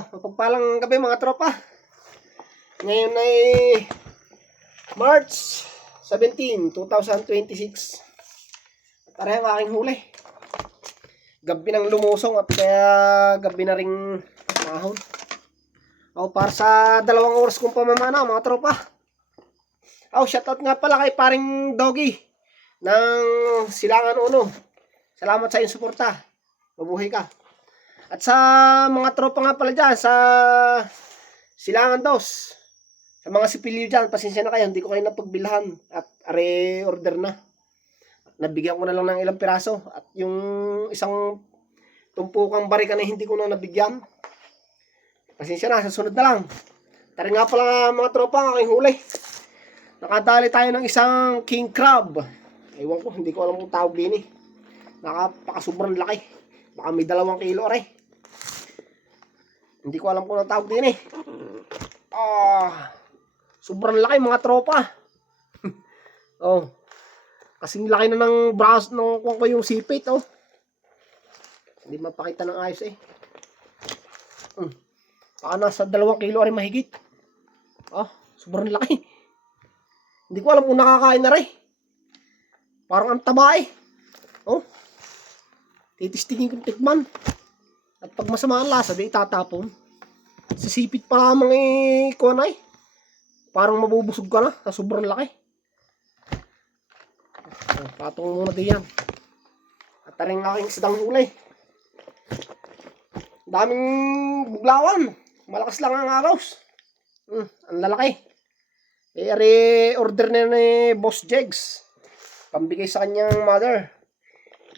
Mapagpalang gabi mga tropa. Ngayon ay March 17, 2026. At aray ang aking huli. Gabi nang lumusong at kaya gabi na ring mahon. Para sa 2 oras kong pamamana mga tropa. Shoutout nga pala kay paring Doggy ng Silangan Uno. Salamat sa iyong suporta. Mabuhay ka. At sa mga tropa nga pala dyan, sa Silangan Dos, sa mga sipilyo dyan, pasensya na kayo, hindi ko kayo napagbilhan. At order na. Nabigyan ko na lang ng ilang piraso. At yung isang tumpukang barika na hindi ko na nabigyan, pasensya na, sa sunod na lang. Tara nga pala mga tropa, ang aking huli. Nakadali tayo ng isang king crab. Ewan ko, hindi ko alam kung tawag din eh. Napakasobrang laki. Baka may 2 kilo aray. Hindi ko alam kung ang tawag din eh. Sobrang laki mga tropa. Kasing laki na ng braso ng kuwan ko yung sipit Hindi mapakita ng ayos eh. Baka nasa 2 kilo rin mahigit. Sobrang laki. Hindi ko alam kung nakakain na rin. Parang ang taba eh. Titistingin kong tikman. At pag masama ang lasa, di itatapon. Sa sipit pa lamang kuwan ay. Parang mabubusog ka na. Sa sobrang laki. Patong muna diyan. At taring aking sidang huli. Daming buglawan. Malakas lang ang araws. Ang lalaki. Order na ni Boss Jegs. Pambigay sa kanyang mother.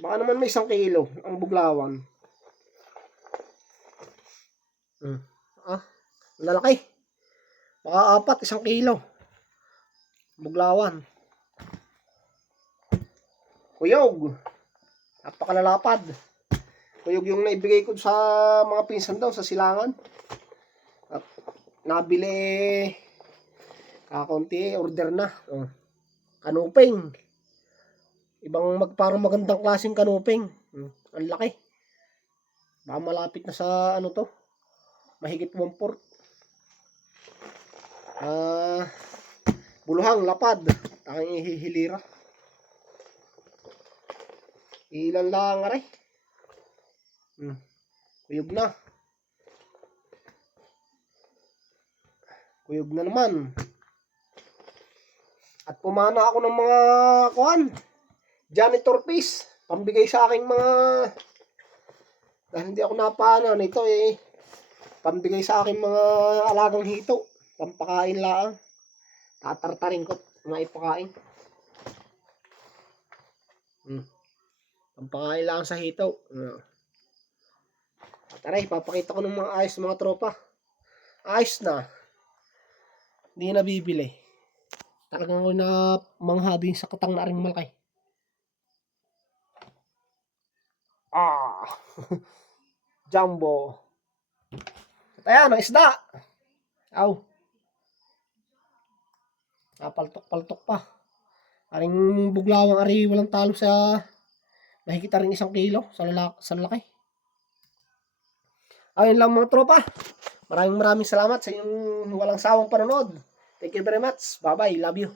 Baka naman may 1 kilo ang buglawan. Lalaki. Baka 1 kilo. Buglawan. Kuyog. Napakalalapad. Kuyog yung naibigay ko sa mga pinsan daw sa Silangan. At nabili kakunti, order na. Kanuping. Ibang parang magandang klaseng kanuping. Ang laki. Baka malapit na sa to. Mahigit 1/4. Buluhang, lapad. Tanging ihihilira. Ilan lang aray. Kuyog na. Kuyog na naman. At pumana ako ng mga janitor piece. Pambigay sa aking mga, dahil hindi ako napana nito pambigay sa aking mga alagang hito. Pampakain lang. Tatartarin ko maipakain. Pampakain lang sa hito. Taray, papakita ko ng mga ayos mga tropa. Ayos na. Hindi na bibili. Talagang ako na mangha din sa katang na ring malaki. Jumbo. At ayan, ang isda. Paltok-paltok pa. Aring buglawang ari walang talo sa mahigit ring 1 kilo sa laki. Ayun lang mga tropa. Maraming salamat sa inyong walang sawang panonood. Thank you very much. Bye-bye. Love you.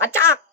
Kachak!